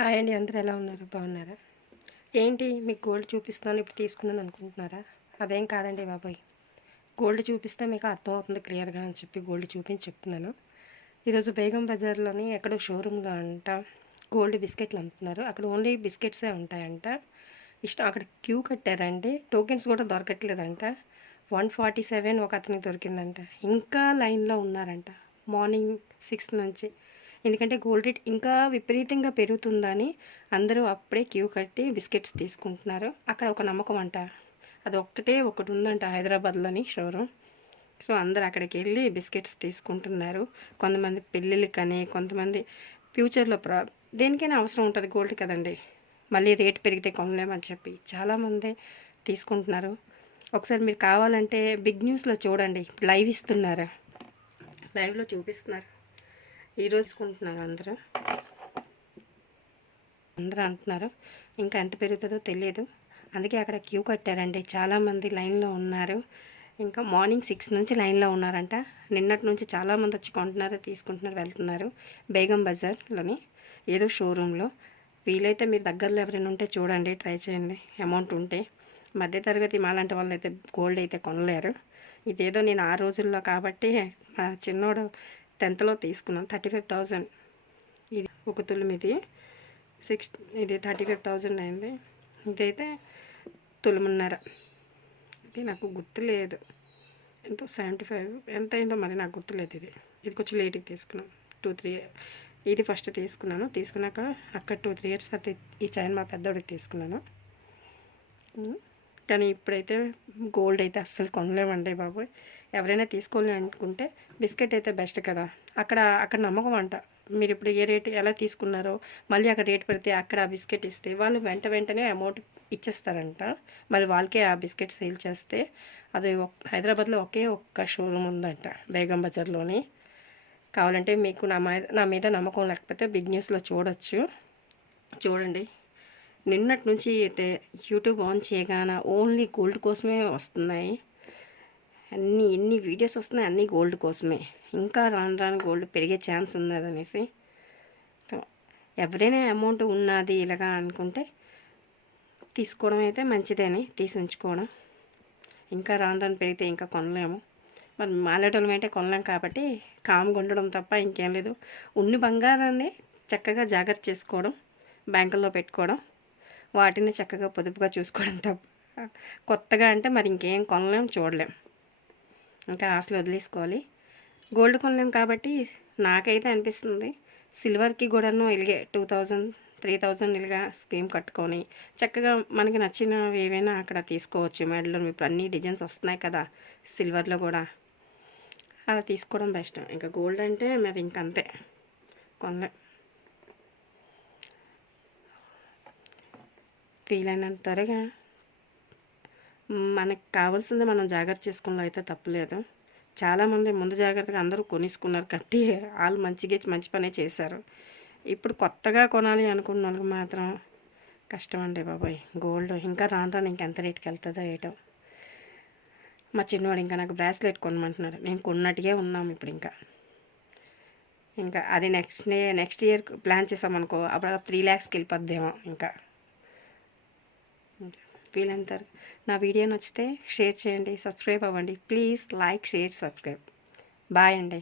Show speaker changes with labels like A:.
A: Hi అండి అందరూ ఎలా ఉన్నారు? బాగున్నారా? ఏంటి మీకు గోల్డ్ చూపిస్తాను ఇప్పుడు తీసుకున్నాను అనుకుంటున్నారా? అదేం కాదండి బాబాయ్. గోల్డ్ చూపిస్తే మీకు అర్థమవుతుంది క్లియర్గా అని చెప్పి గోల్డ్ చూపించి చెప్తున్నాను. ఈరోజు బేగం బజార్లోని ఎక్కడో షోరూంలో అంట గోల్డ్ బిస్కెట్లు అమ్ముతున్నారు. అక్కడ ఓన్లీ బిస్కెట్సే ఉంటాయంట. ఇష్టం అక్కడ క్యూ కట్టారండి. టోకెన్స్ కూడా దొరకట్లేదంట. వన్ ఫార్టీ సెవెన్ ఒక అతనికి దొరికిందంట. ఇంకా లైన్లో ఉన్నారంట. మార్నింగ్ సిక్స్ నుంచి ఎందుకంటే గోల్డ్ రేట్ ఇంకా విపరీతంగా పెరుగుతుందని అందరూ అప్పుడే క్యూ కట్టి బిస్కెట్స్ తీసుకుంటున్నారు. అక్కడ ఒక నమ్మకం అంట. అది ఒక్కటే ఒకటి ఉందంట హైదరాబాద్లోని షోరూమ్ సో అందరు అక్కడికి వెళ్ళి బిస్కెట్స్ తీసుకుంటున్నారు. కొంతమంది పెళ్ళిళ్ళకని కొంతమంది ఫ్యూచర్లో ప్రా దేనికైనా అవసరం ఉంటుంది గోల్డ్ కదండి. మళ్ళీ రేట్ పెరిగితే కొనలేమని చెప్పి చాలామంది తీసుకుంటున్నారు. ఒకసారి మీరు కావాలంటే బిగ్ న్యూస్లో చూడండి. లైవ్ ఇస్తున్నారు. లైవ్లో చూపిస్తున్నారు. ఈరోజు తీసుకుంటున్నారు అందరూ? అందరూ అంటున్నారు. ఇంకా ఎంత పెరుగుతుందో తెలియదు అందుకే అక్కడ క్యూ కట్టారండి. చాలామంది లైన్లో ఉన్నారు. ఇంకా మార్నింగ్ సిక్స్ నుంచి లైన్లో ఉన్నారంట. నిన్నటి నుంచి చాలామంది వచ్చి కొంటున్నారు తీసుకుంటున్నారు వెళ్తున్నారు. బేగం బజార్లోని ఏదో షోరూంలో. వీలైతే మీరు దగ్గరలో ఎవరైనా ఉంటే చూడండి ట్రై చేయండి. అమౌంట్ ఉంటే. మధ్యతరగతి మాలాంటి వాళ్ళు అయితే గోల్డ్ అయితే కొనలేరు. ఇదేదో నేను ఆ రోజుల్లో కాబట్టి మా చిన్నోడు టెన్త్లో తీసుకున్నాం. థర్టీ ఫైవ్ థౌజండ్ ఇది ఒక తులం ఇది సిక్స్ ఇది థర్టీ ఫైవ్ థౌజండ్ అయింది. ఇదైతే తులమున్నర. ఇది నాకు గుర్తులేదు. ఎంతో సెవెంటీ ఫైవ్ ఎంత అయిందో మరి నాకు గుర్తులేదు ఇది. ఇది కొంచెం లేట్గా తీసుకున్నాం. టూ త్రీ ఇది ఫస్ట్ తీసుకున్నాను. తీసుకున్నాక అక్కడ టూ త్రీ ఇయర్స్ తర్వాత ఈ చైన్ మా పెద్దోడికి తీసుకున్నాను. కానీ ఇప్పుడైతే గోల్డ్ అయితే అస్సలు కొనలేమండి బాబు ఎవరైనా తీసుకోవాలి అనుకుంటే బిస్కెట్ అయితే బెస్ట్ కదా. అక్కడ అక్కడ నమ్మకం అంట. మీరు ఇప్పుడు ఏ రేట్ ఎలా తీసుకున్నారో మళ్ళీ అక్కడ రేట్ పెడితే అక్కడ ఆ బిస్కెట్ ఇస్తే వాళ్ళు వెంట వెంటనే అమౌంట్ ఇచ్చేస్తారంట. మళ్ళీ వాళ్ళకే ఆ బిస్కెట్ సేల్ చేస్తే అది హైదరాబాద్లో ఒకే ఒక్క షోరూమ్ ఉందంట బేగం బజార్లోని. కావాలంటే మీకు నా నా మీద నమ్మకం లేకపోతే బిగ్ న్యూస్లో చూడొచ్చు. చూడండి. నిన్నటి నుంచి అయితే యూట్యూబ్ ఆన్ చేయగానే ఓన్లీ గోల్డ్ కోసమే వస్తున్నాయి. అన్ని ఎన్ని వీడియోస్ వస్తున్నాయి అన్నీ గోల్డ్ కోసమే. ఇంకా రాను రాను గోల్డ్ పెరిగే ఛాన్స్ ఉన్నదనేసి. ఎవరైనా అమౌంట్ ఉన్నది ఇలాగా అనుకుంటే తీసుకోవడం అయితే మంచిదని తీసి ఉంచుకోవడం. ఇంకా రాను రాను పెరిగితే ఇంకా కొనలేము. మరి మాలేటోళ్ళం అయితే కొనలేం కాబట్టి కామ్గా ఉండడం తప్ప ఇంకేం లేదు. ఉన్ని బంగారాన్ని చక్కగా జాగ్రత్త చేసుకోవడం బ్యాంకుల్లో పెట్టుకోవడం. వాటిని చక్కగా పొదుపుగా చూసుకోవడం తప్ప. కొత్తగా అంటే మరి ఇంకేం కొనలేం చూడలేం. ఇంకా ఆశలు వదిలేసుకోవాలి. గోల్డ్ కొనలేం కాబట్టి నాకైతే అనిపిస్తుంది సిల్వర్కి కూడాను ఇలాగే టూ థౌజండ్ త్రీ థౌజండ్ ఇలాగా స్కీమ్ కట్టుకొని చక్కగా మనకి నచ్చినవి ఏవైనా అక్కడ తీసుకోవచ్చు. మెడలో ఇప్పుడు అన్ని డిజైన్స్ వస్తున్నాయి కదా సిల్వర్లో కూడా. అలా తీసుకోవడం బెస్ట్. ఇంకా గోల్డ్ అంటే మరి ఇంకంతే. కొనలే. వీలైనంత త్వరగా మనకు కావాల్సింది మనం జాగ్రత్త చేసుకోవడంలో అయితే తప్పలేదు. చాలామంది ముందు జాగ్రత్తగా అందరూ కొనేసుకున్నారు కాబట్టి వాళ్ళు మంచిగా మంచి పనే చేశారు. ఇప్పుడు కొత్తగా కొనాలి అనుకున్న వాళ్ళకి మాత్రం కష్టం అండి బాబాయ్. గోల్డ్ ఇంకా రాను రాను ఇంకెంత రేటుకి వెళ్తుందో ఏటో. మా చిన్నవాడు ఇంకా నాకు బ్రాస్లెట్ కొనమంటున్నాడు. నేను కొన్నట్టుగా ఉన్నాం ఇప్పుడు ఇంకా. ఇంకా అది నెక్స్ట్ నెక్స్ట్ ఇయర్ ప్లాన్ చేసామనుకో అప్పుడు త్రీ ల్యాక్స్కి వెళ్ళిపోద్దేమో ఇంకా. వీలంతారు నా వీడియో నచ్చితే షేర్ చేయండి సబ్స్క్రైబ్ అవ్వండి. Please like share subscribe. Bye అండి.